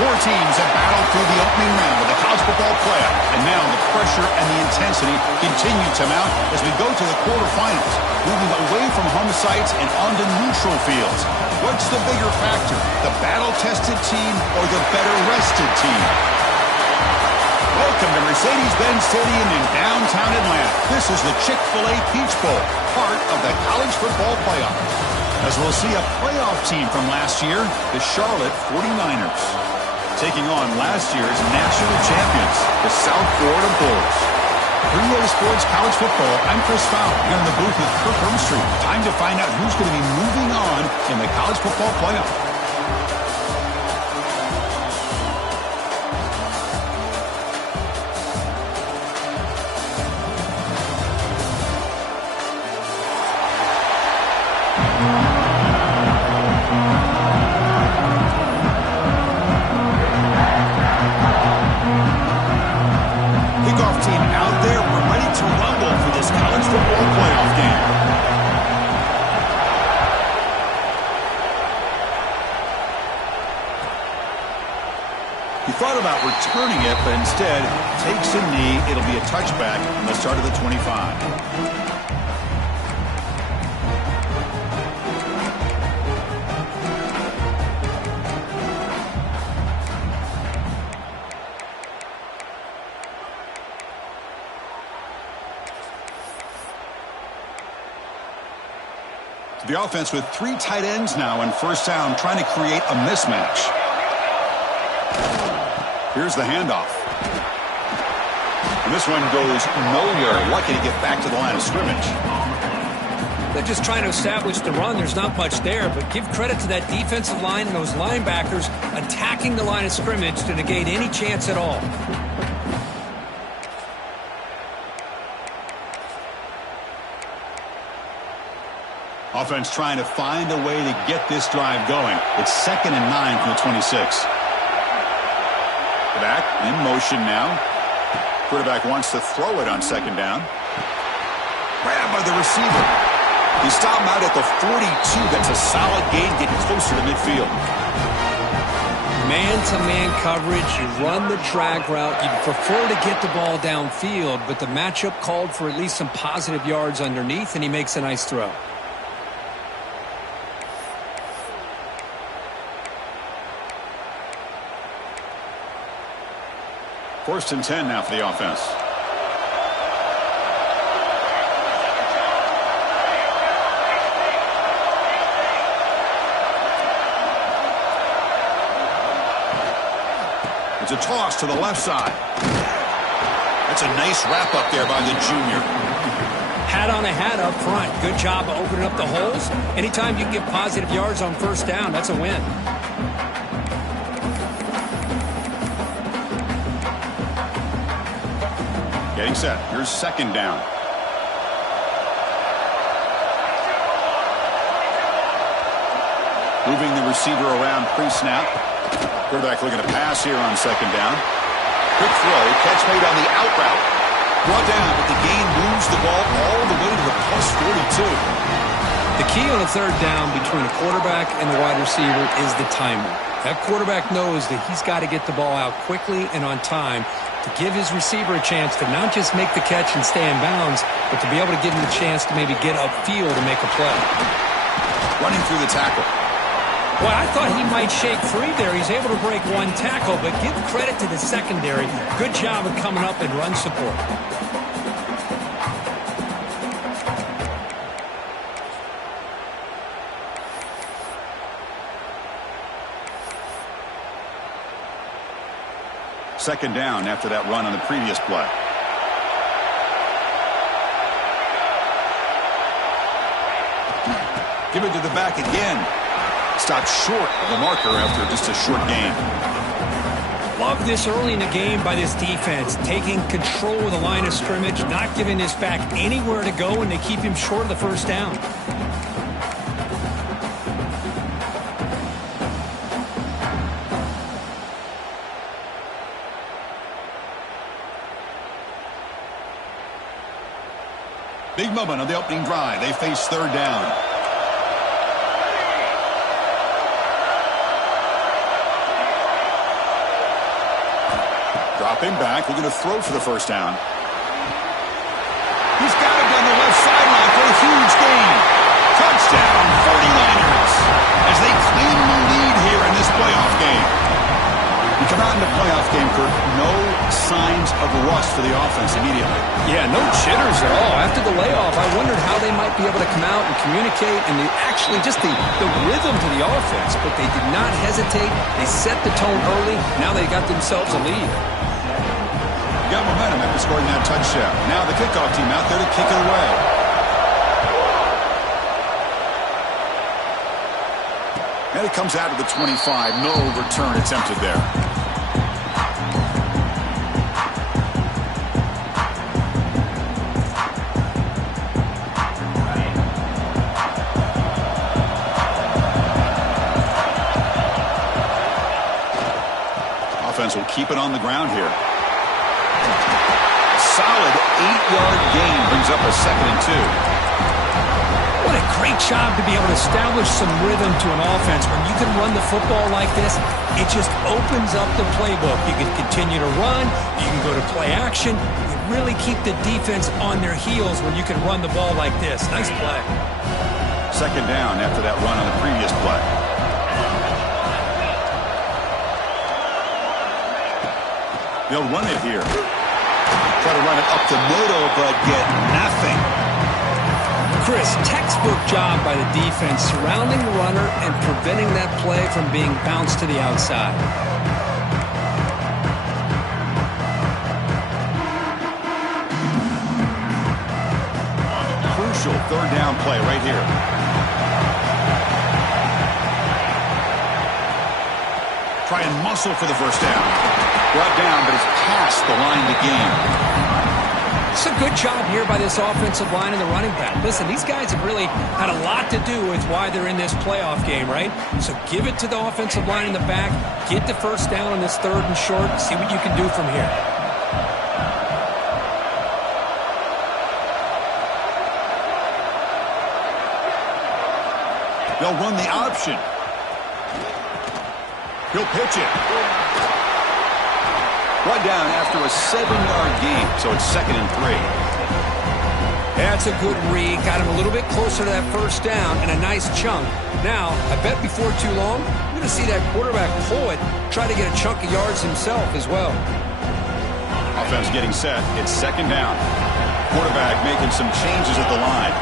Four teams have battled through the opening round of the college football playoff, and now the pressure and the intensity continue to mount as we go to the quarterfinals, moving away from home sites and onto neutral fields. What's the bigger factor, the battle-tested team or the better-rested team? Welcome to Mercedes-Benz Stadium in downtown Atlanta. This is the Chick-fil-A Peach Bowl, part of the college football playoff. As we'll see a playoff team from last year, the Charlotte 49ers, taking on last year's national champions, the South Florida Bulls. For EA Sports College Football, I'm Chris Fowler, here in the booth with Kirk Hermstreet. Time to find out who's going to be moving on in the college football playoff. Thought about returning it, but instead takes a knee. It'll be a touchback on the start of the 25. The offense with three tight ends now in first down, trying to create a mismatch. Here's the handoff. And this one goes nowhere. Lucky to get back to the line of scrimmage. They're just trying to establish the run. There's not much there, but give credit to that defensive line and those linebackers attacking the line of scrimmage to negate any chance at all. Offense trying to find a way to get this drive going. It's 2nd and 9 from the 26. Back in motion now. Quarterback wants to throw it on 2nd down. Grabbed by the receiver. He stopped out at the 42. That's a solid gain, getting closer to midfield. Man-to-man coverage. You run the drag route. You'd prefer to get the ball downfield, but the matchup called for at least some positive yards underneath, and he makes a nice throw. First and 10 now for the offense. It's a toss to the left side. That's a nice wrap up there by the junior. Hat on a hat up front. Good job of opening up the holes. Anytime you can get positive yards on first down, that's a win. Getting set. Here's 2nd down. Moving the receiver around pre-snap. Quarterback looking to pass here on 2nd down. Quick throw. Catch made on the out route. Brought down, but the gain moves the ball all the way to the +42. The key on a 3rd down between a quarterback and the wide receiver is the timing. That quarterback knows that he's got to get the ball out quickly and on time to give his receiver a chance to not just make the catch and stay in bounds, but to be able to give him a chance to maybe get upfield and make a play. Running through the tackle. Well, I thought he might shake free there. He's able to break one tackle, but give credit to the secondary. Good job of coming up and run support. Second down after that run on the previous play. Give it to the back again. Stopped short of the marker after just a short gain. Love this early in the game by this defense, taking control of the line of scrimmage, not giving this back anywhere to go, and they keep him short of the first down. Big moment on the opening drive. They face 3rd down. Dropping back, we're going to throw for the first down. He's got it down the left sideline for a huge gain. Touchdown, 49ers, as they claim the lead here in this playoff game. You come out in the playoff game, Kirk, no signs of rust for the offense immediately. Yeah, no jitters at all. After the layoff, I wondered how they might be able to come out and communicate and actually just the rhythm to the offense. But they did not hesitate. They set the tone early. Now they got themselves a lead. Got momentum after scoring that touchdown. Now the kickoff team out there to kick it away. And it comes out of the 25. No return attempted there. Offense will keep it on the ground here. Solid 8-yard gain brings up a 2nd and 2. What a great job to be able to establish some rhythm to an offense. When you can run the football like this, it just opens up the playbook. You can continue to run. You can go to play action. You really keep the defense on their heels when you can run the ball like this. Nice play. 2nd down after that run on the previous play. They'll run it here. Try to run it up the middle, but get nothing. Chris, textbook job by the defense surrounding the runner and preventing that play from being bounced to the outside. Crucial 3rd down play right here. Try and muscle for the first down. Brought down, but it's past the line to gain. It's a good job here by this offensive line and the running back. Listen, these guys have really had a lot to do with why they're in this playoff game, right? So give it to the offensive line in the back. Get the first down on this 3rd and short. See what you can do from here. They'll run the option. He'll pitch it. One down after a 7-yard gain, so it's 2nd and 3. That's a good read. Got him a little bit closer to that first down and a nice chunk. Now, I bet before too long, we're going to see that quarterback pull it, try to get a chunk of yards himself as well. Offense getting set. It's 2nd down. Quarterback making some changes at the line.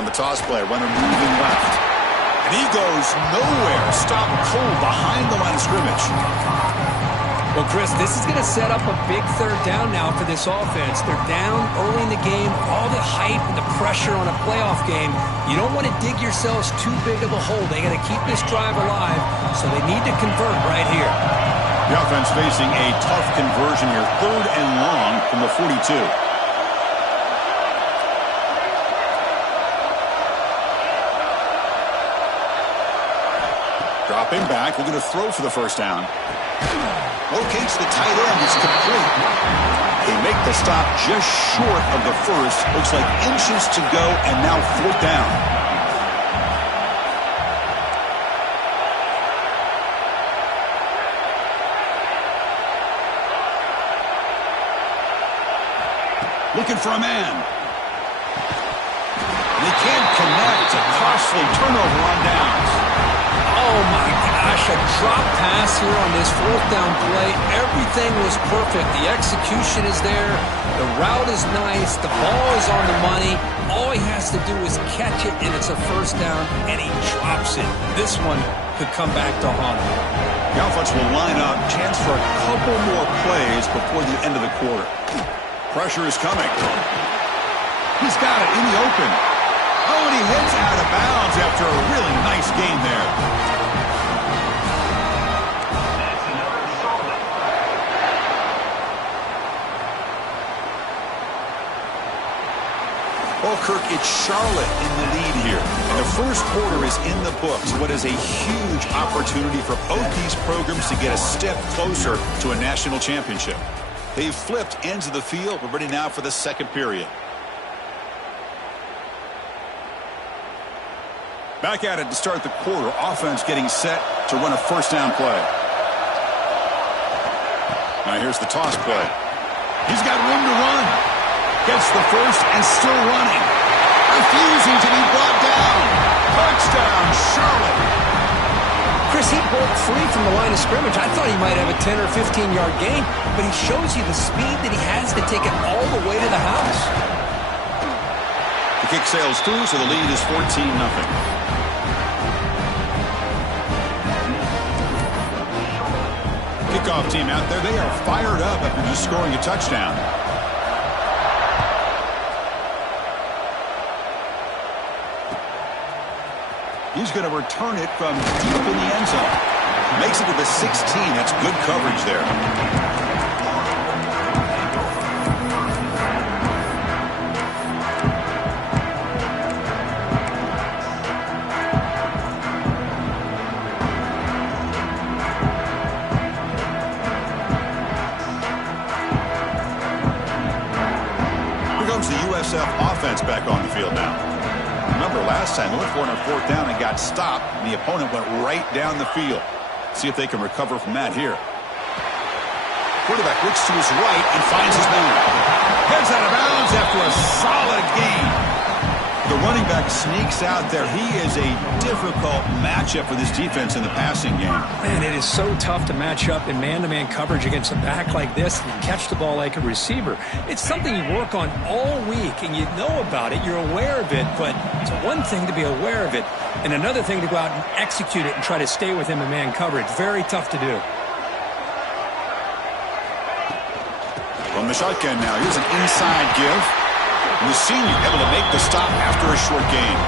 On the toss play, runner moving left. And he goes nowhere. Stop cold behind the line of scrimmage. Well, Chris, this is going to set up a big 3rd down now for this offense. They're down early in the game. All the hype and the pressure on a playoff game. You don't want to dig yourselves too big of a hole. They got to keep this drive alive, so they need to convert right here. The offense facing a tough conversion here. 3rd and long from the 42. Dropping back, we're going to throw for the first down. Locates the tight end, it's complete. They make the stop just short of the first. Looks like inches to go, and now 4th down. Looking for a man. They can't connect. A costly turnover on downs. Oh, my gosh, a drop pass here on this 4th down play. Everything was perfect. The execution is there. The route is nice. The ball is on the money. All he has to do is catch it, and it's a first down, and he drops it. This one could come back to haunt him. The offense will line up. Chance for a couple more plays before the end of the quarter. Pressure is coming. He's got it in the open. Oh, and he hits out of bounds after a really nice gain there. Well, Kirk, it's Charlotte in the lead here. And the first quarter is in the books. What is a huge opportunity for both these programs to get a step closer to a national championship. They've flipped ends of the field. We're ready now for the 2nd period. Back at it to start the quarter. Offense getting set to run a first down play. Now here's the toss play. He's got room to run. Gets the first and still running. Refusing to be brought down. Touchdown, Charlotte. Chris, he broke free from the line of scrimmage. I thought he might have a 10 or 15-yard gain, but he shows you the speed that he has to take it all the way to the house. The kick sails through, so the lead is 14-0. Kickoff team out there, they are fired up after just scoring a touchdown. He's going to return it from deep in the end zone. Makes it to the 16. That's good coverage there. Here comes the USF offense back on the field now. Remember last time they went for it on fourth down and got stopped, and the opponent went right down the field. See if they can recover from that here. Quarterback looks to his right and finds his man. Heads out of bounds after a solid gain. The running back sneaks out there. He is a difficult matchup for this defense in the passing game. Man, it is so tough to match up in man-to-man coverage against a back like this and catch the ball like a receiver. It's something you work on all week, and you know about it. You're aware of it, but it's one thing to be aware of it, and another thing to go out and execute it and try to stay with him in man coverage. Very tough to do. From the shotgun now, here's an inside give. And the senior able to make the stop after a short gain.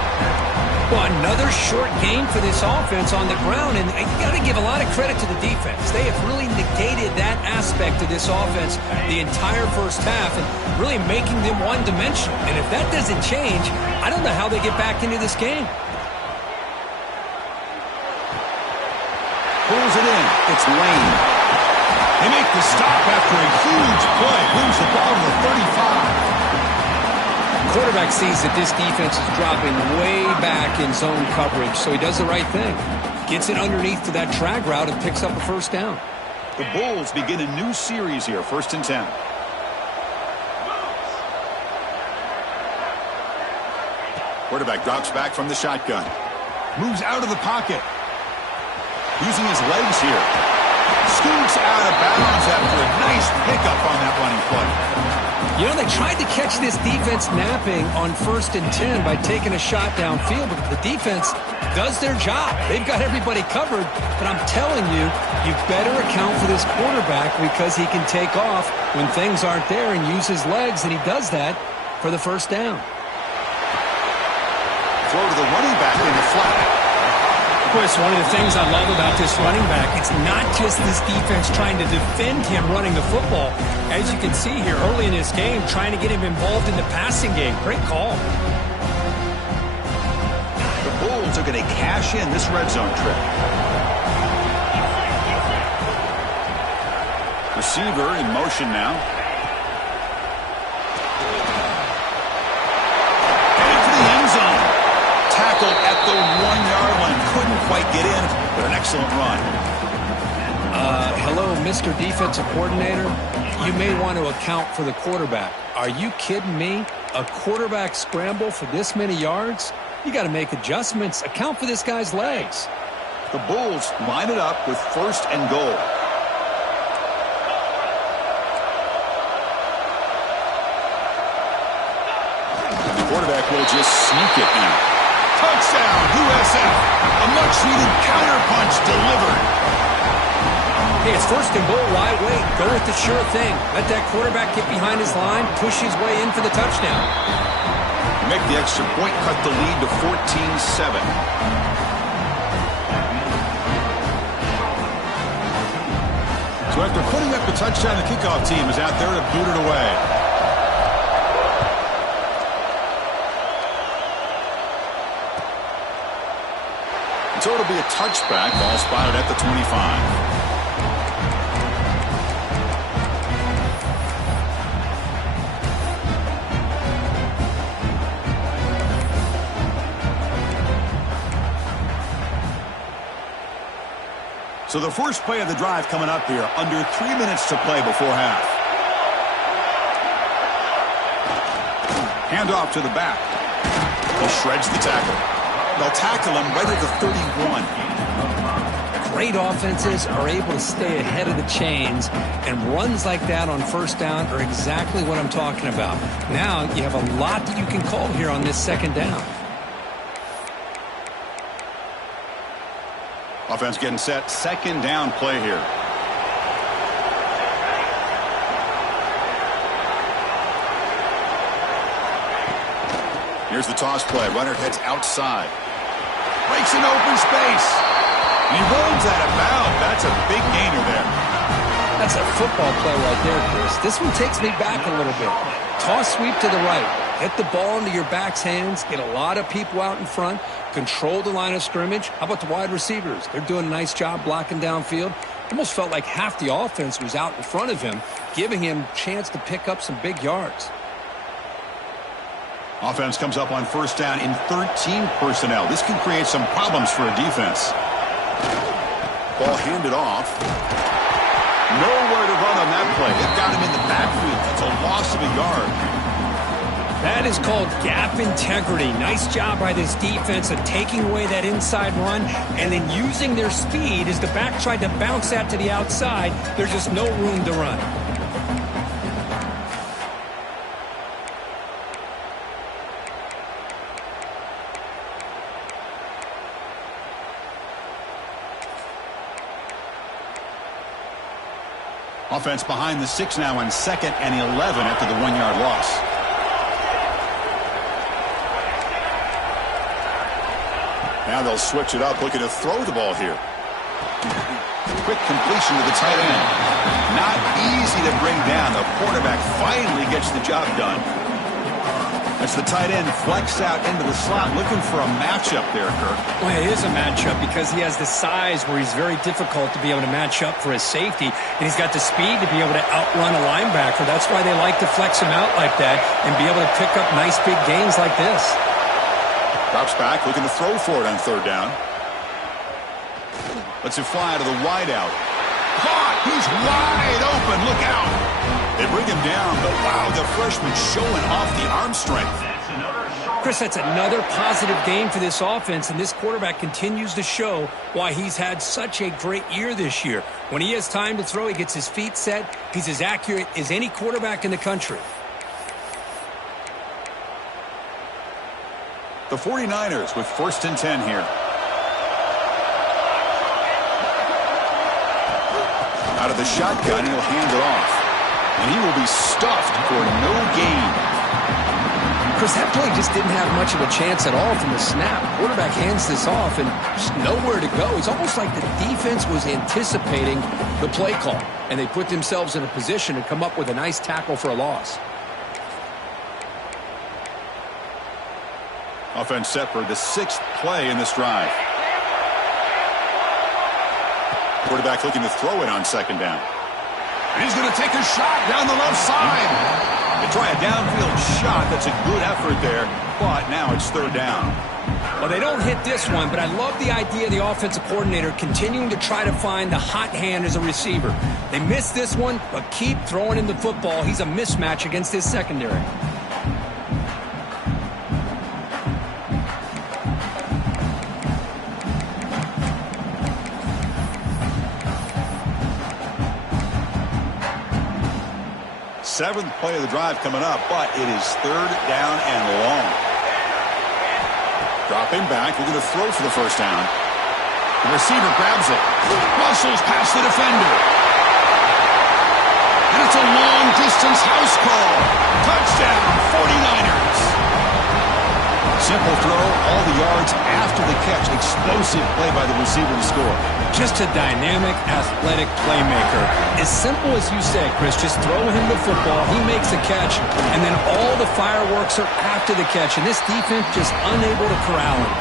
Well, another short gain for this offense on the ground, and you got to give a lot of credit to the defense. They have really negated that aspect of this offense the entire first half and really making them one-dimensional. And if that doesn't change, I don't know how they get back into this game. Pulls it in. It's Lane. They make the stop after a huge play. Moves the ball to the 35. Quarterback sees that this defense is dropping way back in zone coverage, so he does the right thing. Gets it underneath to that drag route and picks up a first down. The Bulls begin a new series here, 1st and 10. Quarterback drops back from the shotgun. Moves out of the pocket. Using his legs here. Scoots out of bounds after a nice pickup on that running play. You know, they tried to catch this defense napping on 1st and 10 by taking a shot downfield, but the defense does their job. They've got everybody covered, but I'm telling you, you better account for this quarterback because he can take off when things aren't there and use his legs, and he does that for the first down. Throw to the running back in the flat. Of course, one of the things I love about this running back, it's not just this defense trying to defend him running the football. As you can see here early in this game, trying to get him involved in the passing game. Great call. The Bulls are going to cash in this red zone trip. Receiver in motion now. Headed for the end zone. Tackled at the 1-yard line. Couldn't quite get in, but an excellent run. Hello, Mr. Defensive Coordinator. You may want to account for the quarterback. Are you kidding me? A quarterback scramble for this many yards? You got to make adjustments. Account for this guy's legs. The Bulls line it up with 1st and goal. The quarterback will just sneak it now. Touchdown, USF. A much-needed counterpunch delivered. Hey, it's 1st and goal. Why wait? Go with the sure thing. Let that quarterback get behind his line, push his way in for the touchdown. Make the extra point, cut the lead to 14-7. So after putting up the touchdown, the kickoff team is out there to boot it away. So it'll be a touchback, ball spotted at the 25. So the first play of the drive coming up here, under 3 minutes to play before half. Handoff to the back. He shreds the tackle. They'll tackle him right at the 31. Great offenses are able to stay ahead of the chains, and runs like that on first down are exactly what I'm talking about. Now you have a lot that you can call here on this second down. Offense getting set. Second down play here. Here's the toss play. Runner heads outside. Breaks an open space. And he rolls out of bounds. That's a big gainer there. That's a football play right there, Chris. This one takes me back a little bit. Toss sweep to the right. Get the ball into your back's hands. Get a lot of people out in front. Control the line of scrimmage. How about the wide receivers? They're doing a nice job blocking downfield. Almost felt like half the offense was out in front of him, giving him a chance to pick up some big yards. Offense comes up on first down in 13 personnel. This can create some problems for a defense. Ball handed off. Nowhere to run on that play. It got him in the backfield. That's a loss of a yard. That is called gap integrity. Nice job by this defense of taking away that inside run and then using their speed as the back tried to bounce that to the outside. There's just no room to run. Offense behind the 6 now on 2nd and 11 after the 1-yard loss. Now they'll switch it up, looking to throw the ball here. Quick completion to the tight end. Not easy to bring down. The quarterback finally gets the job done. As the tight end flex out into the slot, looking for a matchup there, Kirk. Well, it is a matchup because he has the size where he's very difficult to be able to match up for his safety, and he's got the speed to be able to outrun a linebacker. That's why they like to flex him out like that and be able to pick up nice big gains like this. Drops back, looking to throw for it on third down. Lets it fly to the wideout. Caught! He's wide open. Look out! They bring him down, but wow, the freshman showing off the arm strength. Chris, that's another positive game for this offense, and this quarterback continues to show why he's had such a great year this year. When he has time to throw, he gets his feet set. He's as accurate as any quarterback in the country. The 49ers with 1st and 10 here. Out of the shotgun, he'll hand it off. And he will be stuffed for no gain. Chris, that play just didn't have much of a chance at all from the snap. Quarterback hands this off and just nowhere to go. It's almost like the defense was anticipating the play call, and they put themselves in a position to come up with a nice tackle for a loss. Offense set for the 6th play in this drive. Quarterback looking to throw it on 2nd down. And he's going to take a shot down the left side. They try a downfield shot. That's a good effort there, but now it's 3rd down. Well, they don't hit this one, but I love the idea of the offensive coordinator continuing to try to find the hot hand as a receiver. They missed this one, but keep throwing him the football. He's a mismatch against his secondary. Seventh play of the drive coming up, but it is 3rd down and long. Dropping back, looking to throw for the 1st down. The receiver grabs it. Muscles past the defender. And it's a long-distance house call. Touchdown, 49ers. Simple throw, all the yards after the catch. Explosive play by the receiver to score. Just a dynamic, athletic playmaker. As simple as you say, Chris, just throw him the football, he makes a catch, and then all the fireworks are after the catch, and this defense just unable to corral him.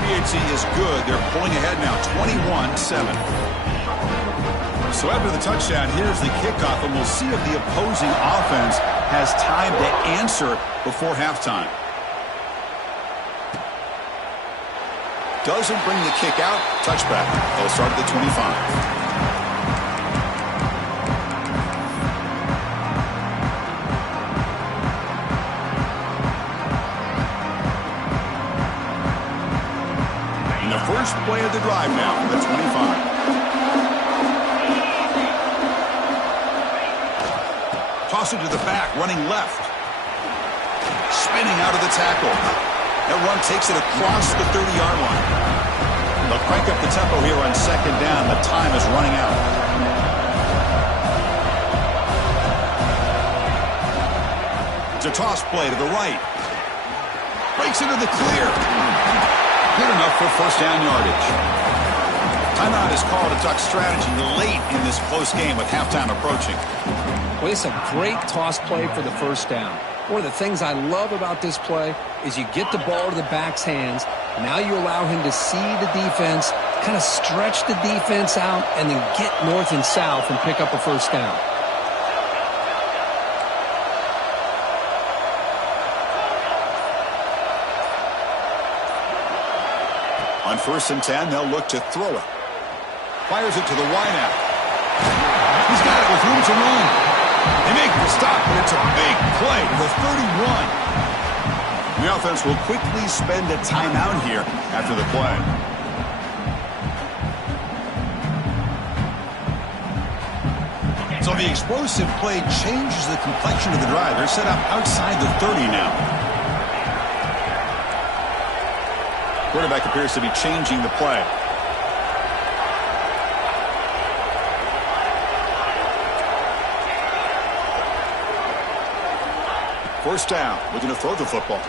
PHC is good. They're pulling ahead now, 21-7. So after the touchdown, here's the kickoff, and we'll see if the opposing offense has time to answer before halftime. doesn't bring the kick out. Touchback. They'll start at the 25. First play of the drive now from the 25. Toss it to the back, running left. Spinning out of the tackle. That run takes it across the 30-yard line. They'll crank up the tempo here on second down. The time is running out. It's a toss play to the right. Breaks into the clear. Good enough for first down yardage. Timeout is called to talk strategy late in this close game with halftime approaching. Well, it's a great toss play for the first down. One of the things I love about this play is you get the ball to the back's hands. Now you allow him to see the defense, kind of stretch the defense out, and then get north and south and pick up a first down. On 1st and 10, they'll look to throw it. Fires it to the wideout. He's got it with room to run. They make the stop, but it's a big play to the 31. The offense will quickly spend a timeout here after the play. So the explosive play changes the complexion of the drive. They're set up outside the 30 now. Quarterback appears to be changing the play. First down, looking to throw the football.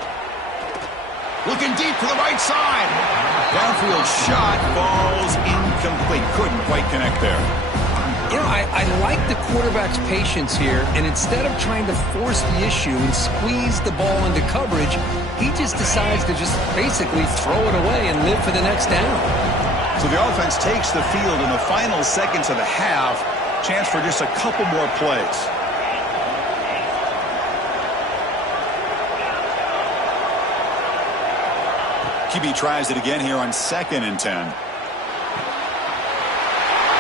Looking deep to the right side. Downfield shot, falls incomplete. Couldn't quite connect there. You know, I like the quarterback's patience here, and instead of trying to force the issue and squeeze the ball into coverage, he just decides to just basically throw it away and live for the next down. So the offense takes the field in the final seconds of the half. Chance for just a couple more plays. QB tries it again here on 2nd and 10.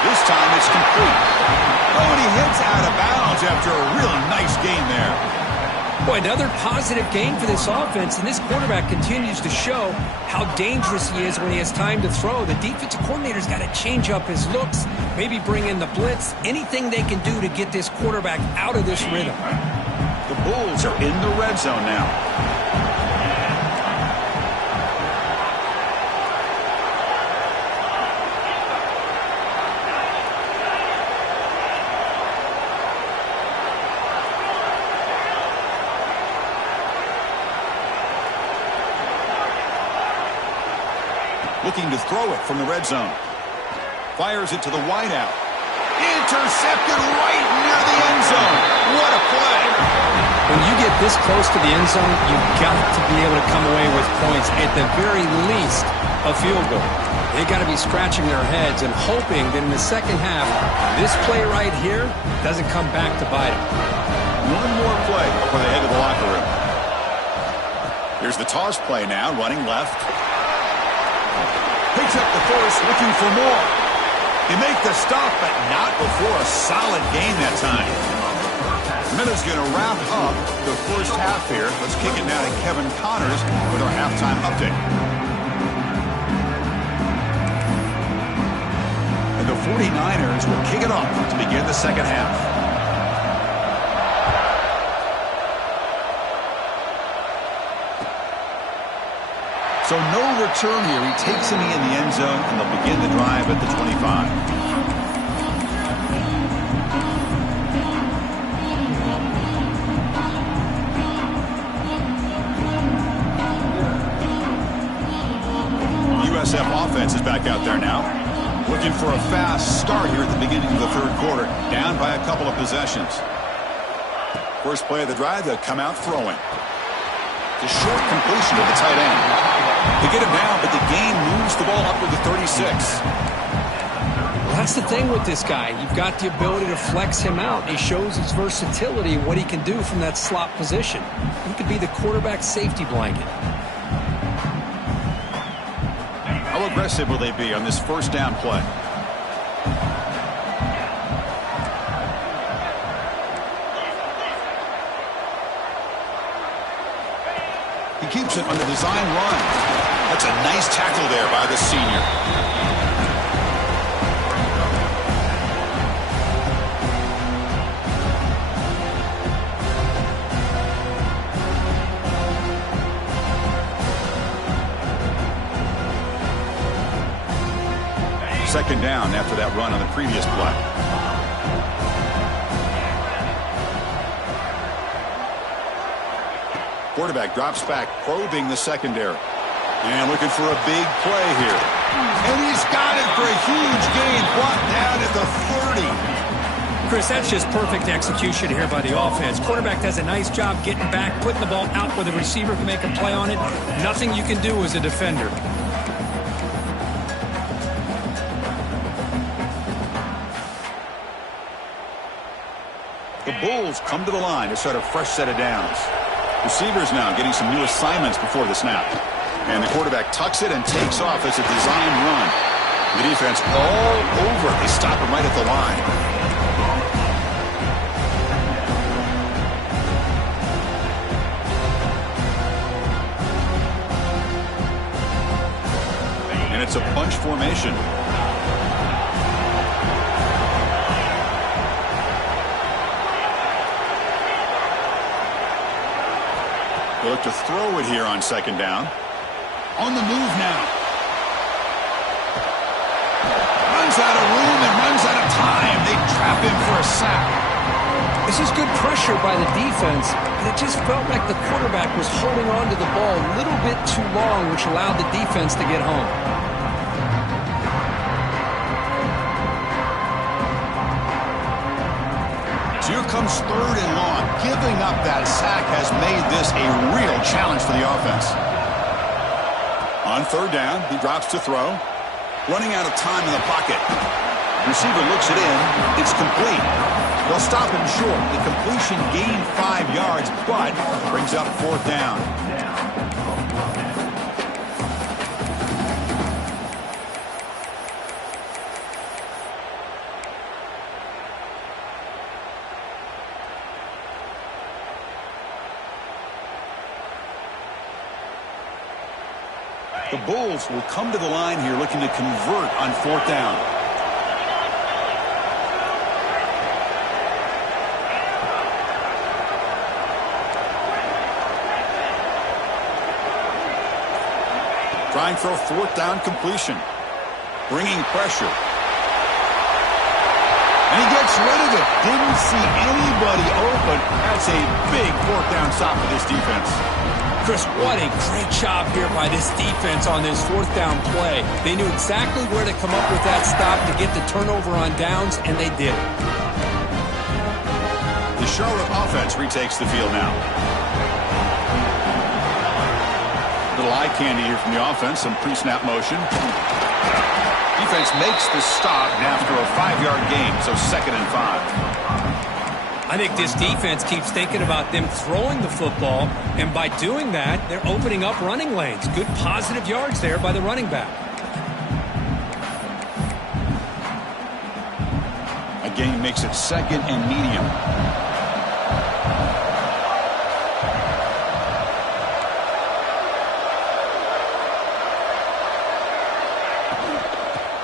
This time it's complete. Oh, and he hits out of bounds after a really nice gain there. Boy, another positive gain for this offense, and this quarterback continues to show how dangerous he is when he has time to throw. The defensive coordinator's got to change up his looks, maybe bring in the blitz, anything they can do to get this quarterback out of this rhythm. The Bulls are in the red zone now. Looking to throw it from the red zone. Fires it to the wideout. Intercepted right near the end zone. What a play. When you get this close to the end zone, you've got to be able to come away with points, at the very least a field goal. They've got to be scratching their heads and hoping that in the second half, this play right here doesn't come back to bite them. One more play before they head to the locker room. Here's the toss play now, running left. Picks up the first, looking for more. They make the stop, but not before a solid gain that time. Minutes going to wrap up the first half here. Let's kick it now to Kevin Connors with our halftime update. And the 49ers will kick it off to begin the second half. So no return here. He takes him in the end zone, and they'll begin the drive at the 25. USF offense is back out there now. Looking for a fast start here at the beginning of the third quarter. Down by a couple of possessions. First play of the drive, they'll come out throwing. The short completion to the tight end. They get him down, but the gain moves the ball up to the 36. Well, that's the thing with this guy. You've got the ability to flex him out. He shows his versatility and what he can do from that slot position. He could be the quarterback safety blanket. How How aggressive will they be on this first down play? He keeps it on the design run. That's a nice tackle there by the senior. Second down after that run on the previous play. Quarterback drops back, probing the secondary. And looking for a big play here. And he's got it for a huge gain, brought down at the 30. Chris, that's just perfect execution here by the offense. Quarterback does a nice job getting back, putting the ball out where the receiver can make a play on it. Nothing you can do as a defender. The Bulls come to the line to start a fresh set of downs. Receivers now getting some new assignments before the snap. And the quarterback tucks it and takes off as a design run. The defense all over. They stop him right at the line. And it's a bunch formation. They look to throw it here on second down. On the move now. Runs out of room and runs out of time. They trap him for a sack. This is good pressure by the defense, but it just felt like the quarterback was holding on to the ball a little bit too long, which allowed the defense to get home. So here comes third and long. Giving up that sack has made this a real challenge for the offense. On third down, he drops to throw. Running out of time in the pocket. Receiver looks it in. It's complete. They'll stop him short. The completion gained 5 yards, but brings up fourth down. The Bulls will come to the line here looking to convert on fourth down. Trying for a fourth down completion. Bringing pressure. And he gets rid of it. Didn't see anybody open. That's a big fourth down stop for this defense. Chris, what a great job here by this defense on this fourth down play. They knew exactly where to come up with that stop to get the turnover on downs, and they did it. The Charlotte offense retakes the field now. Little eye candy here from the offense, some pre-snap motion. Defense makes the stop after a 5-yard gain, so 2nd and 5. I think this defense keeps thinking about them throwing the football, and by doing that, they're opening up running lanes. Good positive yards there by the running back. A gain makes it 2nd and medium.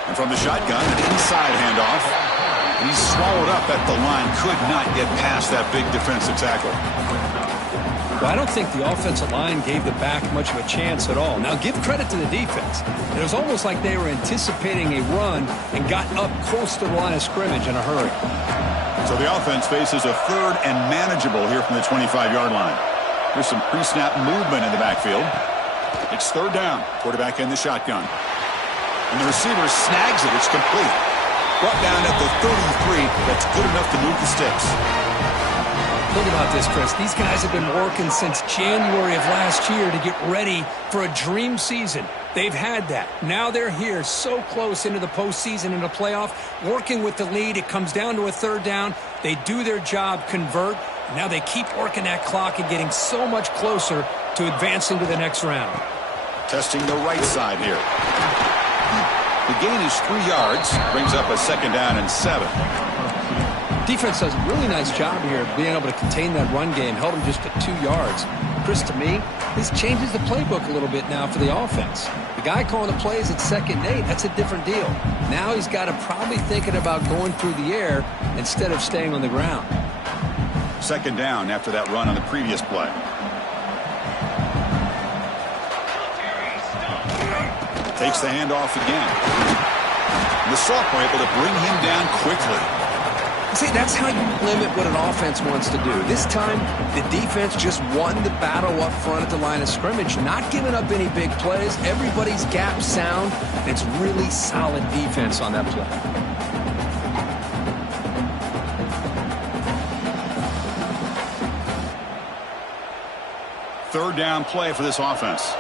And from the shotgun, an inside handoff. He's swallowed up at the line. Could not get past that big defensive tackle. Well, I don't think the offensive line gave the back much of a chance at all. Now, give credit to the defense. It was almost like they were anticipating a run and got up close to the line of scrimmage in a hurry. So the offense faces a third and manageable here from the 25-yard line. There's some pre-snap movement in the backfield. It's third down. Quarterback in the shotgun. And the receiver snags it. It's complete. Brought down at the 33. That's good enough to move the sticks. Think about this, Chris. These guys have been working since January of last year to get ready for a dream season. They've had that. Now they're here so close into the postseason and the playoff, working with the lead. It comes down to a third down. They do their job, convert. And now they keep working that clock and getting so much closer to advancing to the next round. Testing the right side here. The gain is 3 yards. Brings up a 2nd down and 7. Defense does a really nice job here of being able to contain that run game. Held him just at 2 yards. Chris, to me, this changes the playbook a little bit now for the offense. The guy calling the plays at 2nd and 8, that's a different deal. Now he's got to probably thinking about going through the air instead of staying on the ground. 2nd down after that run on the previous play. Takes the handoff again. The sophomore able to bring him down quickly. See, that's how you limit what an offense wants to do. This time, the defense just won the battle up front at the line of scrimmage, not giving up any big plays. Everybody's gap sound. It's really solid defense on that play. Third down play for this offense.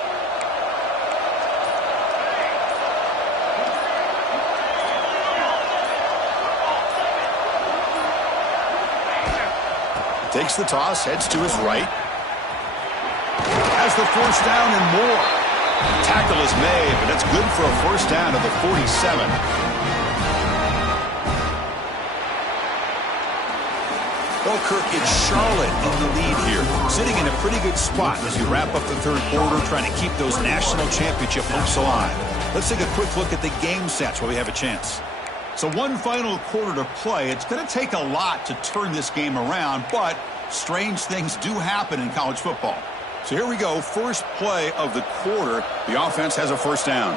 Takes the toss, heads to his right. Has the 1st down and more. Tackle is made, but that's good for a 1st down to the 47. Well, Kirk, it's Charlotte in the lead here, sitting in a pretty good spot as you wrap up the 3rd quarter, trying to keep those national championship hopes alive. Let's take a quick look at the game stats while we have a chance. So 1 final quarter to play. It's going to take a lot to turn this game around, but strange things do happen in college football. So here we go. First play of the quarter. The offense has a 1st down.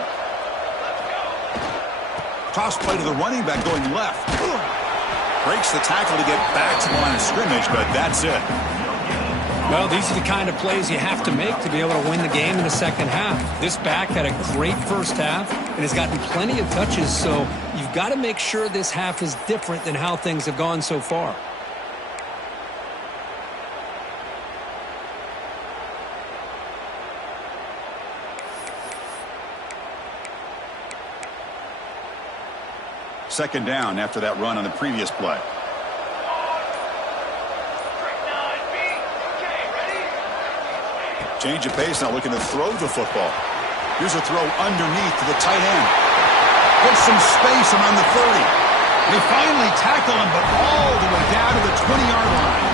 Toss play to the running back going left. Breaks the tackle to get back to the line of scrimmage, but that's it. Well, these are the kind of plays you have to make to be able to win the game in the 2nd half. This back had a great 1st half and has gotten plenty of touches, so you've got to make sure this half is different than how things have gone so far. Second down after that run on the previous play. Change of pace, now looking to throw the football. Here's a throw underneath to the tight end. Puts some space around the 30. They finally tackle him, but all the way down to the 20-yard line.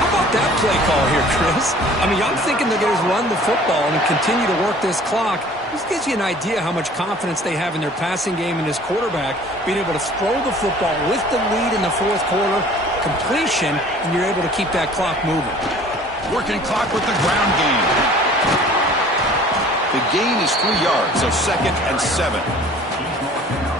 How about that play call here, Chris? I mean, I'm thinking they're going to run the football and continue to work this clock. This gives you an idea how much confidence they have in their passing game and this quarterback being able to throw the football with the lead in the 4th quarter, completion, and you're able to keep that clock moving. Working clock with the ground game. The gain is 3 yards, so 2nd and 7.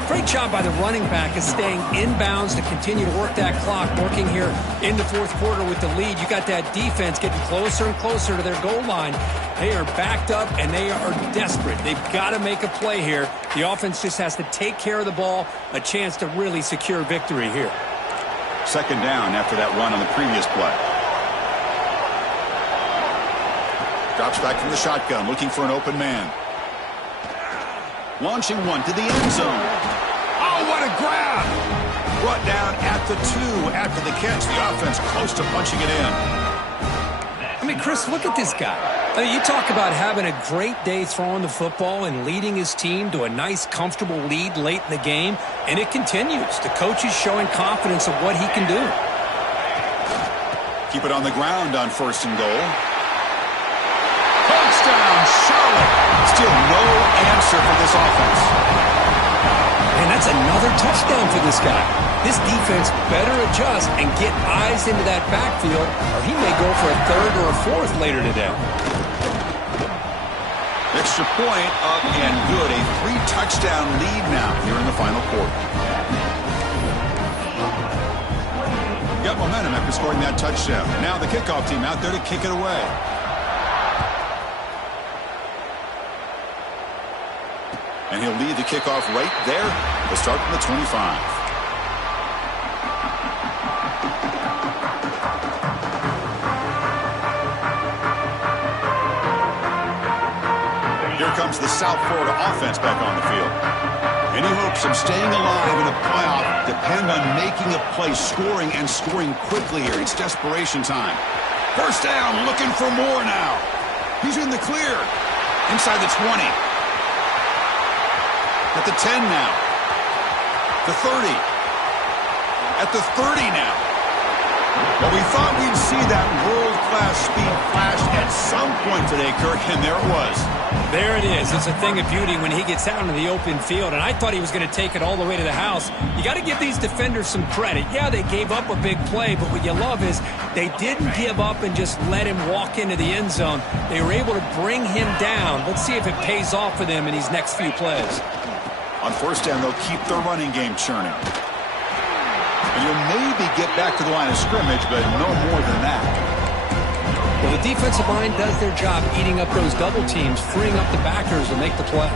Great job by the running back is staying inbounds to continue to work that clock, working here in the 4th quarter with the lead. You got that defense getting closer and closer to their goal line. They are backed up, and they are desperate. They've got to make a play here. The offense just has to take care of the ball, a chance to really secure victory here. 2nd down after that run on the previous play. Drops back from the shotgun, looking for an open man. Launching one to the end zone. Oh, what a grab! Brought down at the 2 after the catch. The offense close to punching it in. I mean, Chris, look at this guy. I mean, you talk about having a great day throwing the football and leading his team to a nice, comfortable lead late in the game, and it continues. The coach is showing confidence of what he can do. Keep it on the ground on 1st and goal. Touchdown, Charlotte. Still no answer for this offense. And that's another touchdown for this guy. This defense better adjust and get eyes into that backfield, or he may go for a 3rd or a 4th later today. Extra point up and good. A 3-touchdown lead now here in the final quarter. Got momentum after scoring that touchdown. Now the kickoff team out there to kick it away. And he'll lead the kickoff right there to start from the 25. Here comes the South Florida offense back on the field. Any hopes of staying alive in a playoff depend on making a play, scoring and scoring quickly here. It's desperation time. 1st down, looking for more now. He's in the clear. Inside the 20. At the 10 now. The 30. At the 30 now. Well, we thought we'd see that world-class speed flash at some point today, Kirk, and there it was. There it is. It's a thing of beauty when he gets out into the open field, and I thought he was going to take it all the way to the house. You got to give these defenders some credit. Yeah, they gave up a big play, but what you love is they didn't give up and just let him walk into the end zone. They were able to bring him down. Let's see if it pays off for them in these next few plays. On first down, they'll keep their running game churning. And you'll maybe get back to the line of scrimmage, but no more than that. Well, the defensive line does their job eating up those double teams, freeing up the backers to make the play.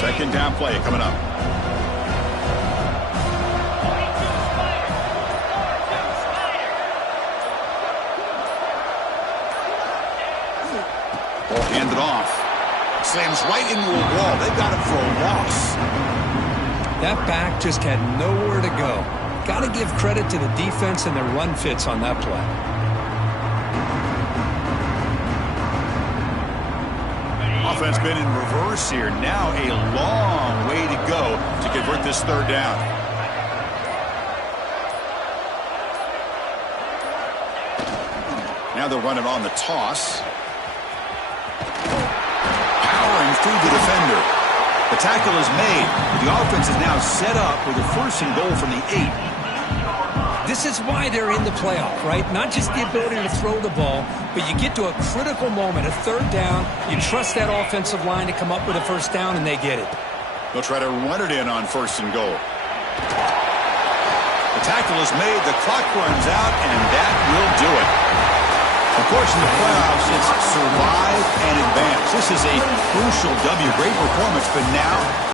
Second down play coming up. Ball handed off. Slams right into a wall. They got him for a loss. That back just had nowhere to go. Got to give credit to the defense and their run fits on that play. Offense been in reverse here. Now a long way to go to convert this third down. Now they'll run it on the toss. Powering through the defender. The tackle is made. The offense is now set up with a first and goal from the 8. This is why they're in the playoff, right? Not just the ability to throw the ball, but you get to a critical moment, a third down. You trust that offensive line to come up with a first down, and they get it. They'll try to run it in on first and goal. The tackle is made. The clock runs out, and that will do it. Of course, in the playoffs, it's survive and advance. This is a crucial W. Great performance, but now